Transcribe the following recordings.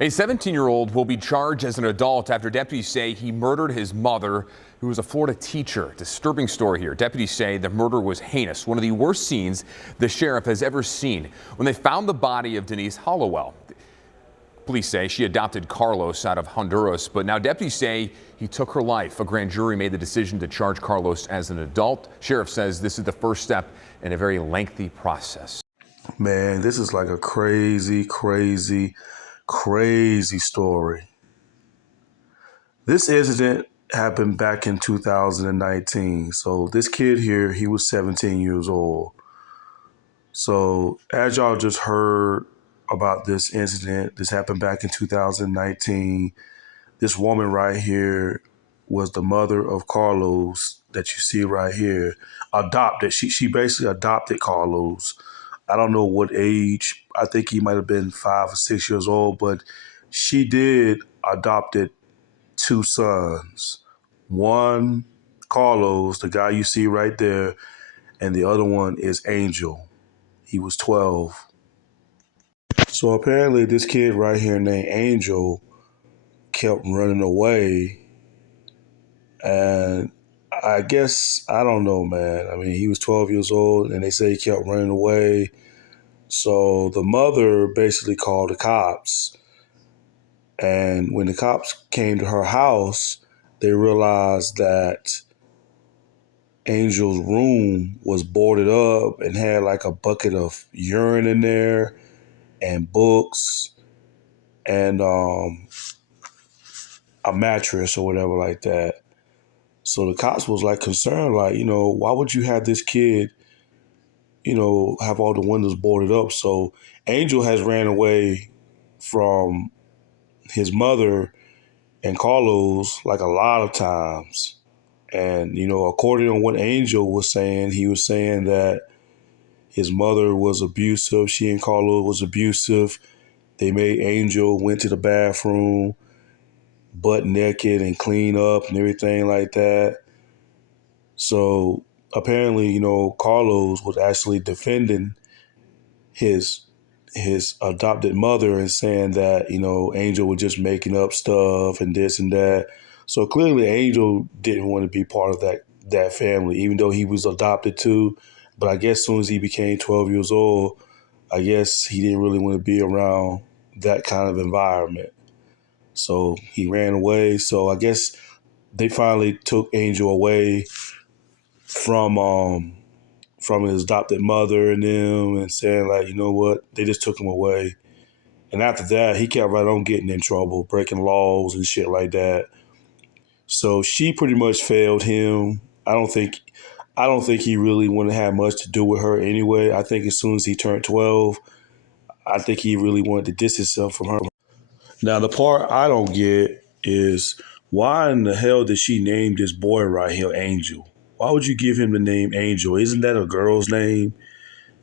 A 17-year-old will be charged as an adult after deputies say he murdered his mother, who was a Florida teacher. Disturbing story here. Deputies say the murder was heinous, one of the worst scenes the sheriff has ever seen. When they found the body of Denise Hollowell, police say she adopted Carlos out of Honduras, but now deputies say he took her life. A grand jury made the decision to charge Carlos as an adult. Sheriff says this is the first step in a very lengthy process. Man, this is like a crazy story. This incident happened back in 2019. So this kid here, he was 17 years old. So as y'all just heard about this incident, this happened back in 2019. This woman right here was the mother of Carlos that you see right here. Adopted. She basically adopted Carlos. I don't know what age. I think he might have been 5 or 6 years old, but she did adopted two sons. One, Carlos, the guy you see right there, and the other one is Angel. He was 12. So apparently this kid right here named Angel kept running away. And I guess, I don't know, man. I mean, he was 12 years old and they say he kept running away. So the mother basically called the cops. And when the cops came to her house, they realized that Angel's room was boarded up and had like a bucket of urine in there and books and a mattress or whatever like that. So the cops was like concerned, like, why would you have this kid, have all the windows boarded up? So Angel has ran away from his mother and Carlos like a lot of times. And, according to what Angel was saying, he was saying that his mother was abusive. She and Carlos was abusive. They made Angel went to the bathroom butt naked and clean up and everything like that. So apparently, Carlos was actually defending his adopted mother and saying that, Angel was just making up stuff and this and that. So clearly Angel didn't want to be part of that family, even though he was adopted too. But I guess as soon as he became 12 years old, I guess he didn't really want to be around that kind of environment. So he ran away. So I guess they finally took Angel away from his adopted mother and them and saying like, you know what, they just took him away. And after that, he kept right on getting in trouble, breaking laws and shit like that. So she pretty much failed him. I don't think he really wanted to have much to do with her anyway. I think as soon as he turned 12, I think he really wanted to distance himself from her. Now, the part I don't get is why in the hell did she name this boy right here Angel? Why would you give him the name Angel? Isn't that a girl's name?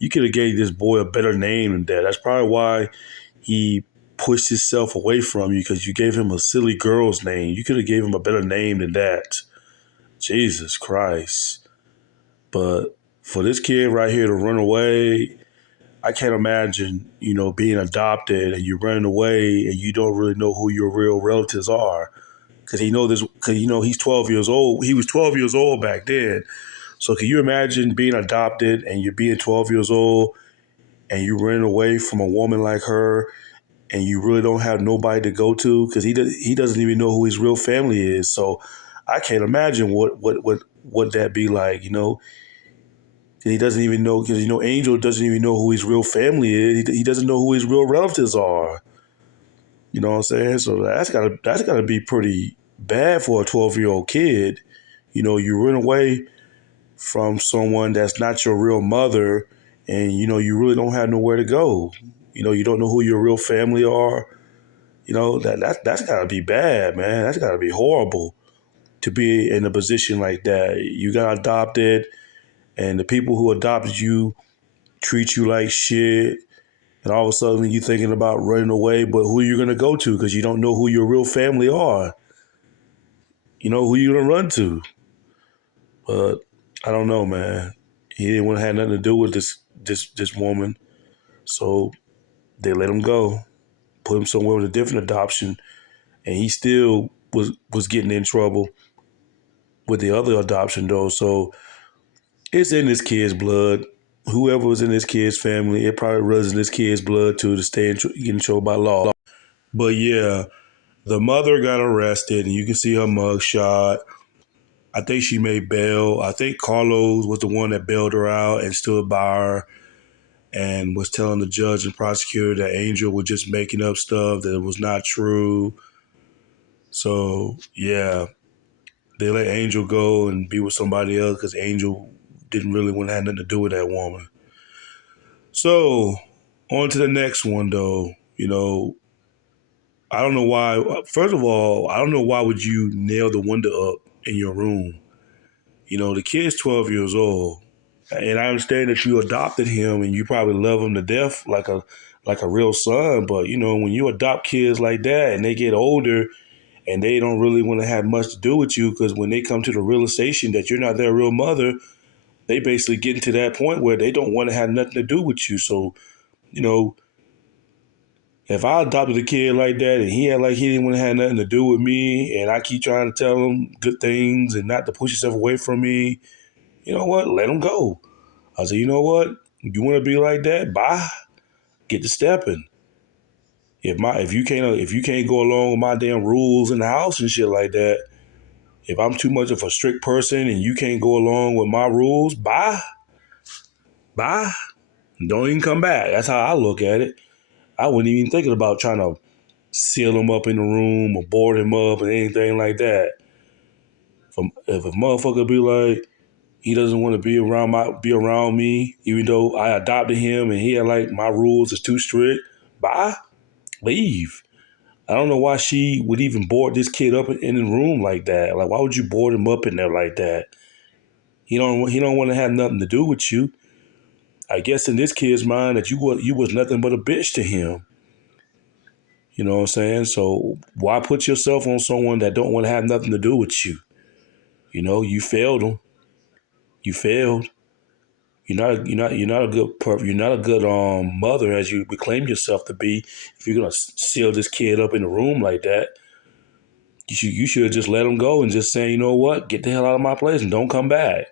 You could have gave this boy a better name than that. That's probably why he pushed himself away from you, because you gave him a silly girl's name. You could have gave him a better name than that. Jesus Christ. But for this kid right here to run away, I can't imagine, being adopted and you're running away and you don't really know who your real relatives are. Because he's 12 years old. He was 12 years old back then. So can you imagine being adopted and you're being 12 years old and you running away from a woman like her and you really don't have nobody to go to, because he doesn't even know who his real family is. So I can't imagine what that be like, He doesn't even know, because Angel doesn't even know who his real family is. He doesn't know who his real relatives are. You know what I'm saying? So that's gotta be pretty bad for a 12-year-old kid. You run away from someone that's not your real mother, and you really don't have nowhere to go. You don't know who your real family are. That's gotta be bad, man. That's gotta be horrible to be in a position like that. You got adopted, and the people who adopted you treat you like shit, and all of a sudden you're thinking about running away, but who are you going to go to? Because you don't know who your real family are. Who you going to run to? But I don't know, man. He didn't want to have nothing to do with this woman, so they let him go. put him somewhere with a different adoption, and he still was getting in trouble with the other adoption though. So it's in this kid's blood. Whoever was in this kid's family, it probably runs in this kid's blood too to stay get in trouble by law. But yeah, the mother got arrested, and you can see her mug shot. I think she made bail. I think Carlos was the one that bailed her out and stood by her and was telling the judge and prosecutor that Angel was just making up stuff, that it was not true. So yeah, they let Angel go and be with somebody else because Angel didn't really want to have nothing to do with that woman. So on to the next one though. I don't know why. First of all, I don't know why would you nail the window up in your room. The kid's 12 years old, and I understand that you adopted him and you probably love him to death like a real son. But when you adopt kids like that and they get older and they don't really want to have much to do with you, because when they come to the realization that you're not their real mother, they basically get to that point where they don't want to have nothing to do with you. So, you know, if I adopted a kid like that and he like he didn't want to have nothing to do with me, and I keep trying to tell him good things and not to push yourself away from me, you know what? Let him go. I said, you know what? You want to be like that? Bye. Get to stepping. If you can't go along with my damn rules in the house and shit like that, if I'm too much of a strict person and you can't go along with my rules, bye. Bye. Don't even come back. That's how I look at it. I wasn't even thinking about trying to seal him up in the room or board him up or anything like that. If a motherfucker be like, he doesn't want to be around me, even though I adopted him and he had like my rules is too strict, bye, leave. I don't know why she would even board this kid up in the room like that. Like, why would you board him up in there like that? He don't want to have nothing to do with you. I guess in this kid's mind that you was nothing but a bitch to him. You know what I'm saying? So why put yourself on someone that don't want to have nothing to do with you? You failed him. You failed. You're not a good you're not a good mother as you proclaim yourself to be. If you're gonna seal this kid up in a room like that, you should have just let him go and just say, you know what, get the hell out of my place and don't come back.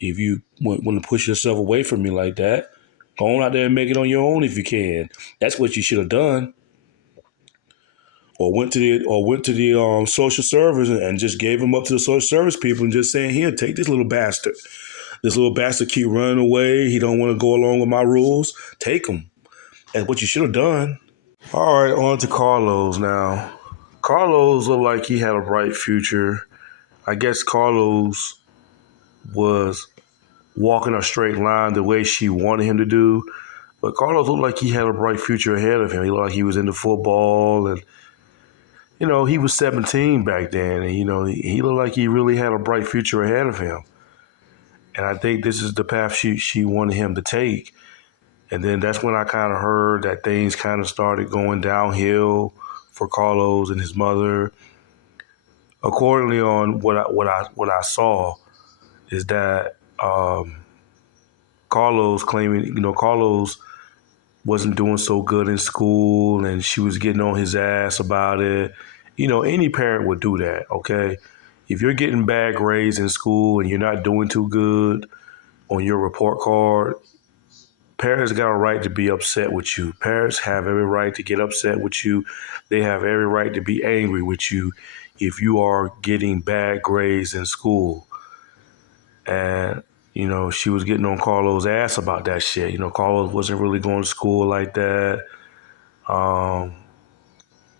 If you want to push yourself away from me like that, go on out there and make it on your own if you can. That's what you should have done. Or went to the social service and just gave him up to the social service people and just saying, here, take this little bastard. This little bastard keep running away. He don't want to go along with my rules. Take him. That's what you should have done. All right, on to Carlos now. Carlos looked like he had a bright future. I guess Carlos was walking a straight line the way she wanted him to do. But Carlos looked like he had a bright future ahead of him. He looked like he was into football, and he was 17 back then, and he looked like he really had a bright future ahead of him. And I think this is the path she wanted him to take. And then that's when I kind of heard that things kind of started going downhill for Carlos and his mother. Accordingly, on what I saw is that Carlos claiming, Carlos wasn't doing so good in school, and she was getting on his ass about it. Any parent would do that, okay? If you're getting bad grades in school and you're not doing too good on your report card, parents got a right to be upset with you. Parents have every right to get upset with you. They have every right to be angry with you if you are getting bad grades in school. And, she was getting on Carlos' ass about that shit. Carlos wasn't really going to school like that.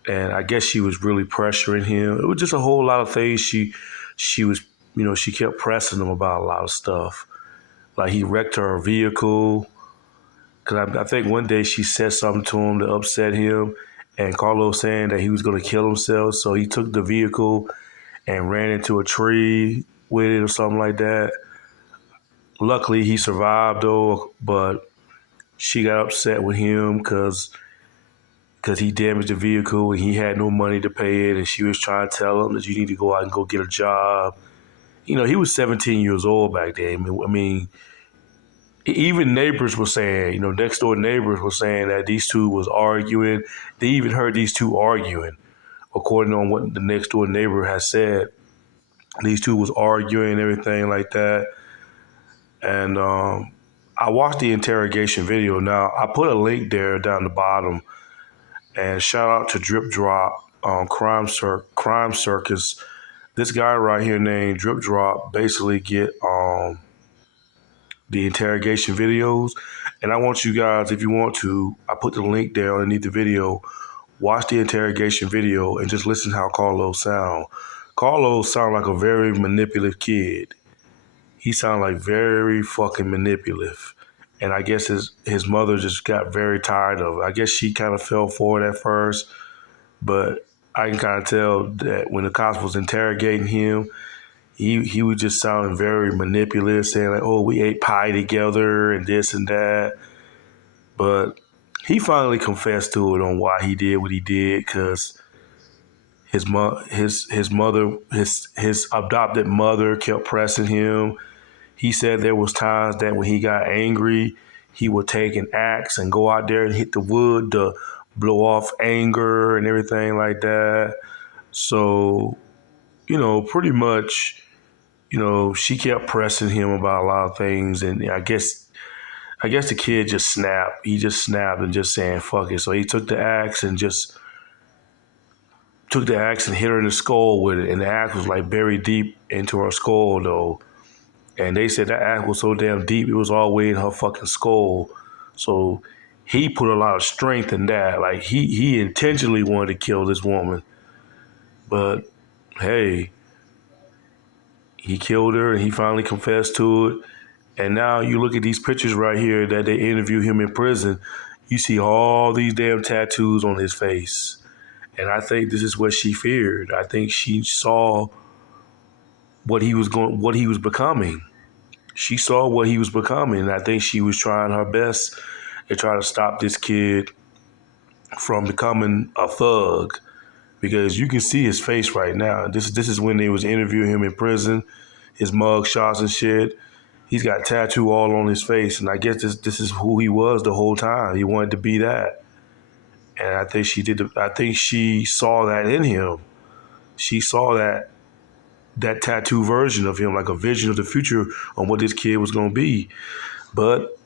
And I guess she was really pressuring him. It was just a whole lot of things she was, she kept pressing him about a lot of stuff. Like he wrecked her vehicle. Because I think one day she said something to him to upset him, and Carlos saying that he was going to kill himself. So he took the vehicle and ran into a tree with it or something like that. Luckily, he survived though, but she got upset with him because he damaged the vehicle and he had no money to pay it, and she was trying to tell him that you need to go out and go get a job. He was 17 years old back then. I mean, even neighbors were saying, next door neighbors were saying that these two was arguing. They even heard these two arguing, according on what the next door neighbor has said. These two was arguing and everything like that. And I watched the interrogation video. Now I put a link there down the bottom. And shout out to Drip Drop, Crime Circus. This guy right here named Drip Drop basically get the interrogation videos. And I want you guys, if you want to, I put the link there underneath the video. Watch the interrogation video and just listen how Carlos sound. Carlos sound like a very manipulative kid. He sound like very fucking manipulative. And I guess his mother just got very tired of it. I guess she kind of fell for it at first, but I can kind of tell that when the cops was interrogating him, he was just sounding very manipulative, saying like, "Oh, we ate pie together and this and that." But he finally confessed to it on why he did what he did, because his adopted mother kept pressing him. He said there was times that when he got angry, he would take an axe and go out there and hit the wood to blow off anger and everything like that. So, pretty much, she kept pressing him about a lot of things, and I guess the kid just snapped. He just snapped and just saying fuck it. So he took the axe and hit her in the skull with it, and the axe was like buried deep into her skull though. And they said that axe was so damn deep, it was all the way in her fucking skull. So he put a lot of strength in that. Like he intentionally wanted to kill this woman. But hey, he killed her and he finally confessed to it. And now you look at these pictures right here that they interview him in prison. You see all these damn tattoos on his face. And I think this is what she feared. I think she saw what he was becoming. She saw what he was becoming. And I think she was trying her best to try to stop this kid from becoming a thug. Because you can see his face right now. This is when they was interviewing him in prison, his mug shots and shit. He's got tattoo all on his face, and I guess this is who he was the whole time. He wanted to be that, and I think she did. I think she saw that in him. She saw that tattoo version of him, like a vision of the future on what this kid was going to be. But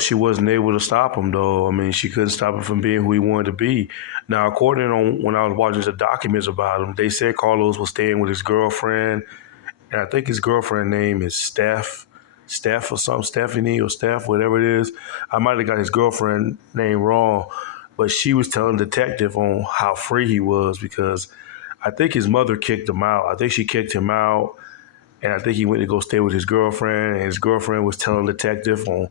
she wasn't able to stop him, though. I mean, she couldn't stop him from being who he wanted to be. Now, according on when I was watching the documents about him, they said Carlos was staying with his girlfriend, and I think his girlfriend name is Steph or something, Stephanie or Steph, whatever it is. I might have got his girlfriend name wrong, but she was telling the detective on how free he was, because I think his mother kicked him out. I think she kicked him out, and I think he went to go stay with his girlfriend, and his girlfriend was telling the detective on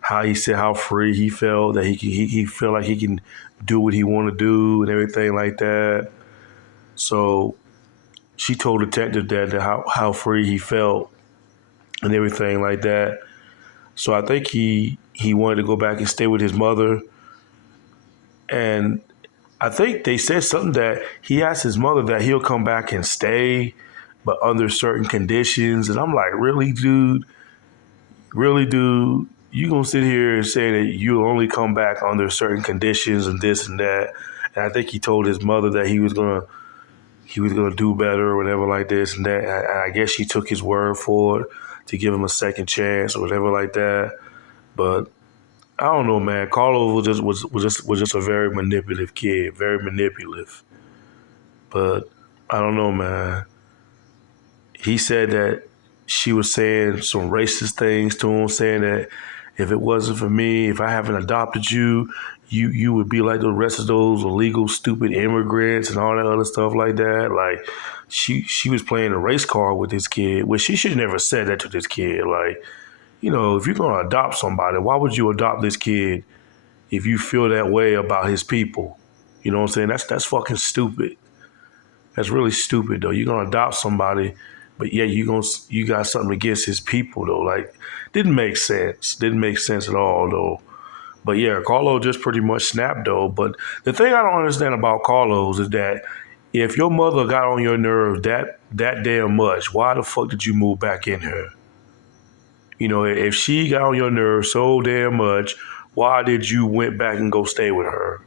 how he said how free he felt, that he felt like he can do what he want to do and everything like that. So she told the detective that how free he felt and everything like that. So I think he wanted to go back and stay with his mother. And I think they said something that he asked his mother that he'll come back and stay, but under certain conditions. And I'm like, really, dude? Really, dude? You gonna sit here and say that you'll only come back under certain conditions and this and that? And I think he told his mother that he was gonna do better or whatever like this and that. And I guess she took his word for it to give him a second chance or whatever like that. But I don't know, man. Carlos was just a very manipulative kid, very manipulative. But I don't know, man. He said that she was saying some racist things to him, saying that if it wasn't for me, if I haven't adopted you, you would be like the rest of those illegal, stupid immigrants and all that other stuff like that. Like she was playing a race card with this kid, which she should never said that to this kid. Like, if you're gonna adopt somebody, why would you adopt this kid if you feel that way about his people? You know what I'm saying? That's fucking stupid. That's really stupid though. You're gonna adopt somebody, but yeah, you got something against his people though. Like, didn't make sense. Didn't make sense at all though. But yeah, Carlos just pretty much snapped though. But the thing I don't understand about Carlos is that if your mother got on your nerves that damn much, why the fuck did you move back in her? If she got on your nerves so damn much, why did you went back and go stay with her?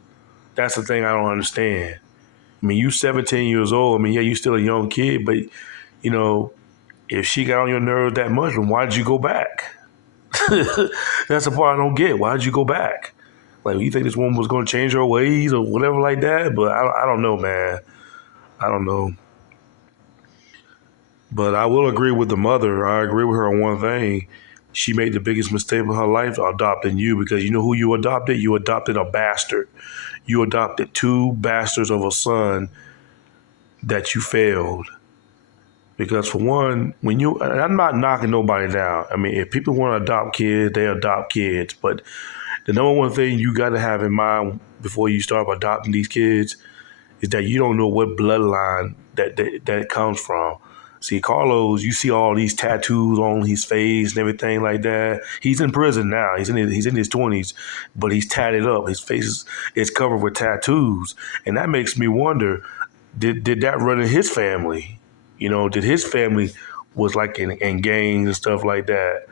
That's the thing I don't understand. I mean, you 17 years old. I mean, yeah, you still a young kid, but you know, if she got on your nerves that much, then why did you go back? That's the part I don't get. Why did you go back? Like, you think this woman was going to change her ways or whatever like that? But I don't know, man. I don't know. But I will agree with the mother. I agree with her on one thing. She made the biggest mistake of her life adopting you, because you know who you adopted? You adopted a bastard. You adopted two bastards of a son that you failed. Because for one, and I'm not knocking nobody down. I mean, if people want to adopt kids, they adopt kids. But the number one thing you got to have in mind before you start adopting these kids is that you don't know what bloodline that it comes from. See, Carlos, you see all these tattoos on his face and everything like that. He's in prison now. He's in his 20s, but he's tatted up. His face is covered with tattoos, and that makes me wonder: did that run in his family? Did his family was like in gangs and stuff like that?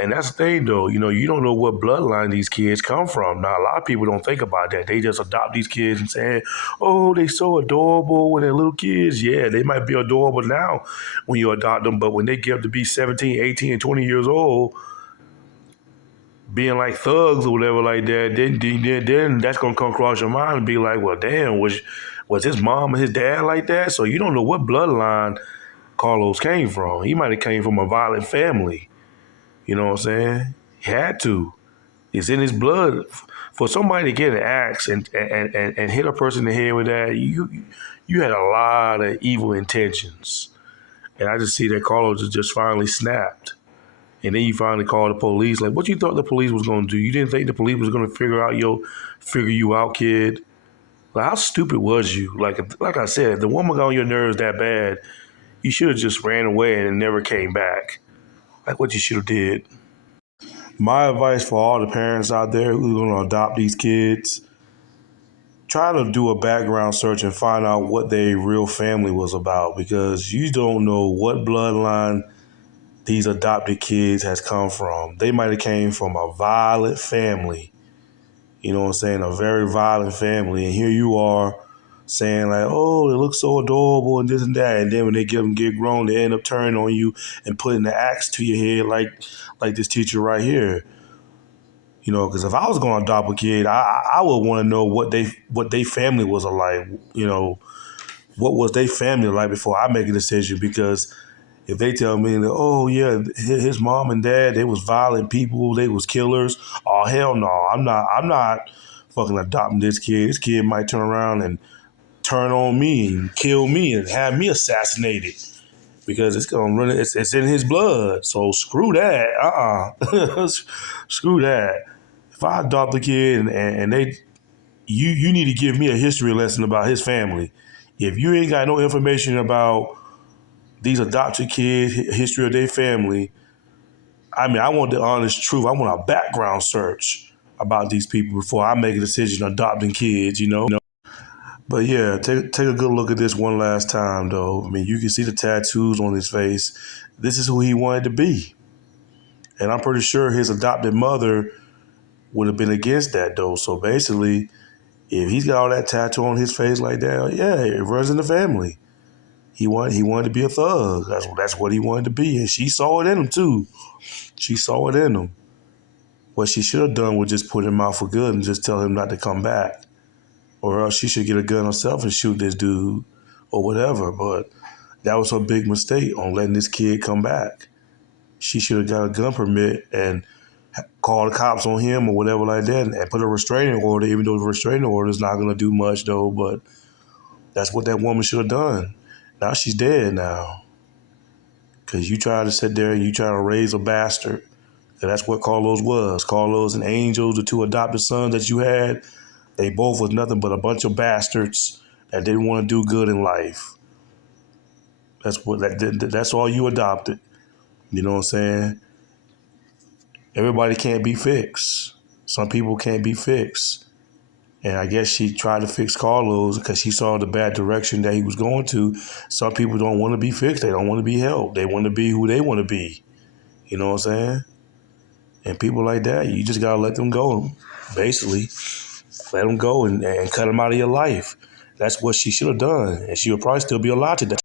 And that's the thing, though. You don't know what bloodline these kids come from. Now, a lot of people don't think about that. They just adopt these kids and say, "Oh, they so adorable when they're little kids." Yeah, they might be adorable now when you adopt them, but when they get up to be 17, 18, and 20 years old, being like thugs or whatever like that, then that's gonna come across your mind and be like, "Well, damn, was his mom and his dad like that?" So you don't know what bloodline Carlos came from. He might have came from a violent family. You know what I'm saying? He had to. It's in his blood. For somebody to get an axe and hit a person in the head with that, you had a lot of evil intentions. And I just see that Carlos just finally snapped. And then you finally call the police. Like, what you thought the police was going to do? You didn't think the police was going to figure you out, kid? Like, how stupid was you? Like I said, if the woman got on your nerves that bad, you should have just ran away and never came back. Like what you should have did. My advice for all the parents out there who's going to adopt these kids: try to do a background search and find out what their real family was about, because you don't know what bloodline these adopted kids has come from. They might have came from a violent family, you know what I'm saying, a very violent family, and here you are saying like, "Oh, they look so adorable," and this and that, and then when they get grown, they end up turning on you and putting the axe to your head like this teacher right here. Because if I was going to adopt a kid, I would want to know what they family was like. What was their family like before I make a decision? Because if they tell me that, "Oh yeah, his mom and dad, they was violent people, they was killers," oh hell no, I'm not fucking adopting this kid. This kid might turn around and turn on me and kill me and have me assassinated, because it's gonna run. It's in his blood. So screw that. Screw that. If I adopt a kid and you need to give me a history lesson about his family. If you ain't got no information about these adopted kids, history of their family, I mean, I want the honest truth. I want a background search about these people before I make a decision adopting kids. But yeah, take a good look at this one last time, though. I mean, you can see the tattoos on his face. This is who he wanted to be. And I'm pretty sure his adopted mother would have been against that, though. So basically, if he's got all that tattoo on his face like that, yeah, it runs in the family. He wanted to be a thug. That's what he wanted to be, and she saw it in him too. She saw it in him. What she should have done was just put him out for good and just tell him not to come back, or else she should get a gun herself and shoot this dude or whatever. But that was her big mistake on letting this kid come back. She should have got a gun permit and call the cops on him or whatever like that, and put a restraining order, even though the restraining order is not going to do much, though. But that's what that woman should have done. Now she's dead now, because you tried to sit there and you try to raise a bastard. And that's what Carlos was. Carlos and Angel, the two adopted sons that you had, they both was nothing but a bunch of bastards that didn't want to do good in life. That's all you adopted. You know what I'm saying? Everybody can't be fixed. Some people can't be fixed. And I guess she tried to fix Carlos because she saw the bad direction that he was going to. Some people don't want to be fixed. They don't want to be helped. They want to be who they want to be. You know what I'm saying? And people like that, you just gotta let them go. Basically, let them go and cut them out of your life. That's what she should have done, and she would probably still be alive today.